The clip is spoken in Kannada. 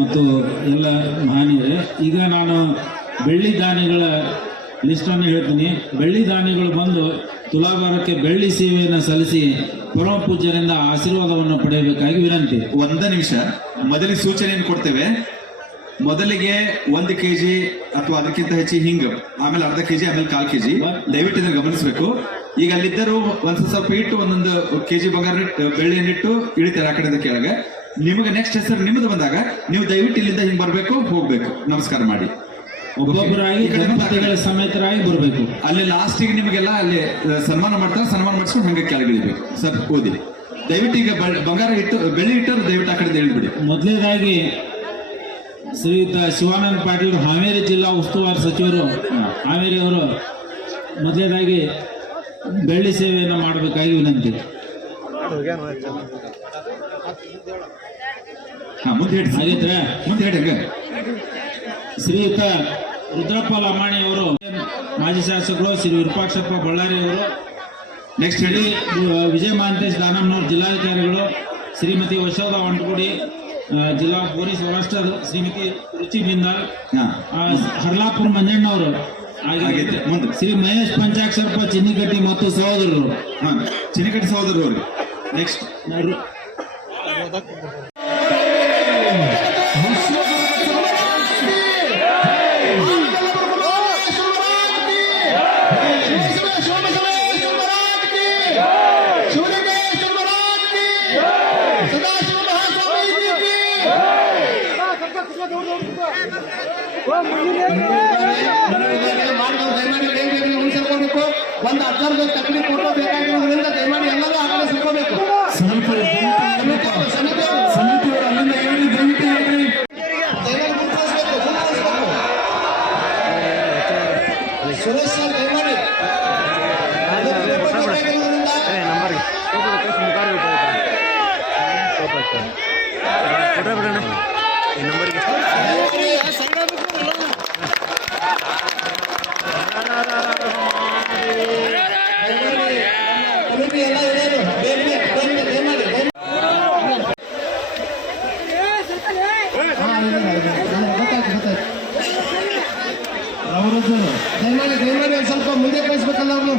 ಮತ್ತು ಎಲ್ಲ ಮಹನೀಯರೇ, ಈಗ ನಾನು ಬೆಳ್ಳಿ ದಾನಿಗಳ ಲಿಸ್ಟನ್ನು ಹೇಳ್ತೀನಿ. ಬೆಳ್ಳಿ ದಾನಿಗಳು ಬಂದು ತುಲಾಭಾರಕ್ಕೆ ಬೆಳ್ಳಿ ಸೇವೆಯನ್ನು ಸಲ್ಲಿಸಿ ಪರಮ ಪೂಜ್ಯರಿಂದ ಆಶೀರ್ವಾದವನ್ನು ಪಡೆಯಬೇಕಾಗಿ ವಿನಂತಿ. ಒಂದೇ ನಿಮಿಷ, ಮೊದಲಿಗೆ ಸೂಚನೆಯನ್ನು ಕೊಡ್ತೇವೆ. ಮೊದಲಿಗೆ 1 kg ಅಥವಾ ಅದಕ್ಕಿಂತ ಹೆಚ್ಚು ಹಿಂಗ್, ಆಮೇಲೆ ಅರ್ಧ kg, ಆಮೇಲೆ 1/4 kg. ದಯವಿಟ್ಟು ಇದನ್ನು ಗಮನಿಸಬೇಕು. ಈಗ ಅಲ್ಲಿದ್ದರು ಸ್ವಲ್ಪ ಇಟ್ಟು ಒಂದೊಂದು kg ಬಂಗಾರ ಬೆಳ್ಳಿಯನ್ನಿಟ್ಟು ಇಳಿತಾರೆ ಆ ಕಡೆಯಿಂದ ಕೆಳಗೆ. ನಿಮಗೆ ನೆಕ್ಸ್ಟ್ ಹೆಸರು ನಿಮ್ಮದು ಬಂದಾಗ ನೀವು ದಯವಿಟ್ಟು ಇಲ್ಲಿಂದ ಹಿಂಗ್ ಬರ್ಬೇಕು, ಹೋಗ್ಬೇಕು, ನಮಸ್ಕಾರ ಮಾಡಿ ಒಬ್ಬೊಬ್ಬರಾಗಿ ದಂಪತಿಗಳ ಸಮೇತರಾಗಿ ಬರಬೇಕು. ಅಲ್ಲಿ ಲಾಸ್ಟಿಗೆ ನಿಮಗೆಲ್ಲ ಅಲ್ಲಿ ಸನ್ಮಾನ ಮಾಡ್ತಾರೆ, ಸನ್ಮಾನ ಮಾಡಿಸ್ಕೊಂಡು ಹಂಗೆ ಕೆಳಗೆ ಇಳಿಬೇಕು. ಸರ್ ಓದಿ ದಯವಿಟ್ಟು. ಈಗ ಬಂಗಾರ ಇಟ್ಟು ಬೆಳ್ಳಿ ಇಟ್ಟರು ದಯವಿಟ್ಟು ಆ ಕಡೆ ಇಳಿದ್ಬಿಡಿ. ಮೊದಲನೇದಾಗಿ ಶ್ರೀಯುತ ಶಿವಾನಂದ ಪಾಟೀಲ್, ಹಾವೇರಿ ಜಿಲ್ಲಾ ಉಸ್ತುವಾರಿ ಸಚಿವರು, ಹಾವೇರಿ ಅವರು ಮೊದಲನೇದಾಗಿ ಬೆಳ್ಳಿ ಸೇವೆಯನ್ನು ಮಾಡಬೇಕಾಗಿ ವಿನಂತಿ. ಮುಂದೆ ಹೇಳಿ, ಹಾಗಿದ್ರೆ ಮುಂದೆ ಹೇಳಿ. ಹಂಗ ಶ್ರೀಯುತ ರುದ್ರಪ್ಪ ಲಮಾಣಿ ಅವರು, ಮಾಜಿ ಶಾಸಕರು, ಶ್ರೀ ವಿರೂಪಾಕ್ಷಪ್ಪ ಬಳ್ಳಾರಿ ಅವರು. ನೆಕ್ಸ್ಟ್ ಹೇಳಿ. ವಿಜಯ ಮಹಾಂತೇಶ್ ದಾನಮ್ನವ್ರು ಜಿಲ್ಲಾಧಿಕಾರಿಗಳು, ಶ್ರೀಮತಿ ಯಶೋಧ ವಂಟಗುಡಿ ಜಿಲ್ಲಾ ಪೊಲೀಸ್ ವರಿಷ್ಠರು, ಶ್ರೀಮತಿ ರುಚಿ ಬಿಂದಾಲ್, ಹರ್ಲಾಪುರ ಮಂಜಣ್ಣವರು, ಶ್ರೀ ಮಹೇಶ್ ಪಂಚಾಕ್ಷರಪ್ಪ ಚಿನ್ನಿಕಟ್ಟಿ ಮತ್ತು ಸಹೋದರರು. ಚಿನ್ನಿಕಟ್ಟಿ ಸಹೋದರರು. ನೆಕ್ಸ್ಟ್ ಒಂದು 10 ತಕ್ಕಡಿ ಫೋಟೋ ಬೇಕಾಗಿರೋದ್ರಿಂದ ದಯಮಾಡಿ ಎಲ್ಲರೂ ಆ ಕಡೆ ಸಿಕ್ಕೋಬೇಕು. ಸಮಿತಿಯವರು ಅಲ್ಲಿಂದ ಹೇಳಿ, ದಯವಿಟ್ಟು ಹೇಳ್ರಿ. ಸುರೇಶ್ ಸರ್ ದಯಮಾಡಿ ದಯಮಾಡಿ ಒಂದು ಸ್ವಲ್ಪ ಮುಂದೆ ಕಳಿಸ್ಬೇಕಲ್ಲ ಅವ್ರನ್ನು.